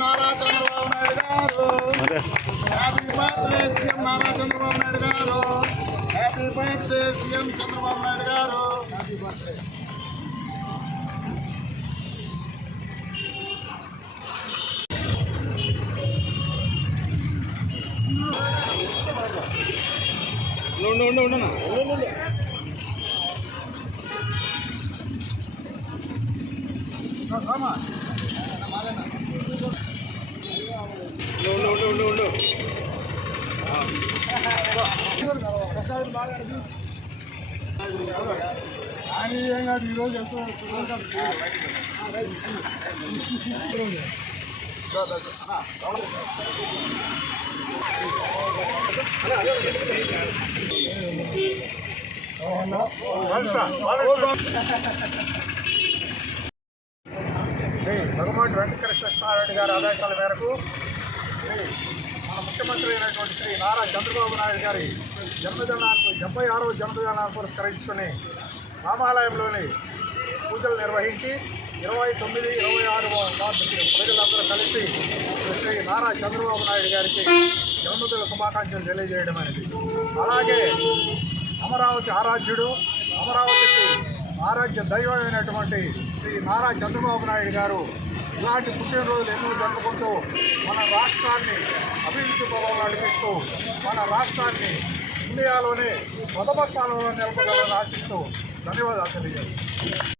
నారా చంద్రబాబు నాయుడు గారు happy birthday CM Nara Chandrababu Naidu గారు happy birthday CM Chandrababu Naidu గారు హ్యాపీ బర్త్డే. ఏం కాదు ఈరోజు ఎంతో భగవాన్ వెంకటకృష్ణారెడ్డి గారి ఆదేశాల మేరకు మన ముఖ్యమంత్రి అయినటువంటి శ్రీ నారా చంద్రబాబు నాయుడు గారి జన్మదినానికి 76వ జన్మదినాన్ని పురస్కరించుకుని రామాలయంలోని పూజలు నిర్వహించి 29, 26వ వార్డు ప్రజలందరూ కలిసి శ్రీ నారా చంద్రబాబు నాయుడు గారికి జన్మదిన శుభాకాంక్షలు తెలియజేయడం అనేది. అలాగే అమరావతి ఆరాధ్యుడు, అమరావతికి ఆరాధ్య దైవమైనటువంటి శ్రీ నారా చంద్రబాబు నాయుడు గారు ఇలాంటి పుట్టినరోజులు ఎన్నో జరుపుకుంటూ మన రాష్ట్రాన్ని అభివృద్ధి పదంలో నడిపిస్తూ మన రాష్ట్రాన్ని ఇండియాలోనే ప్రథమ స్థానంలో నిలపగలని ఆశిస్తూ ధన్యవాదాలు తెలియజేస్తాను.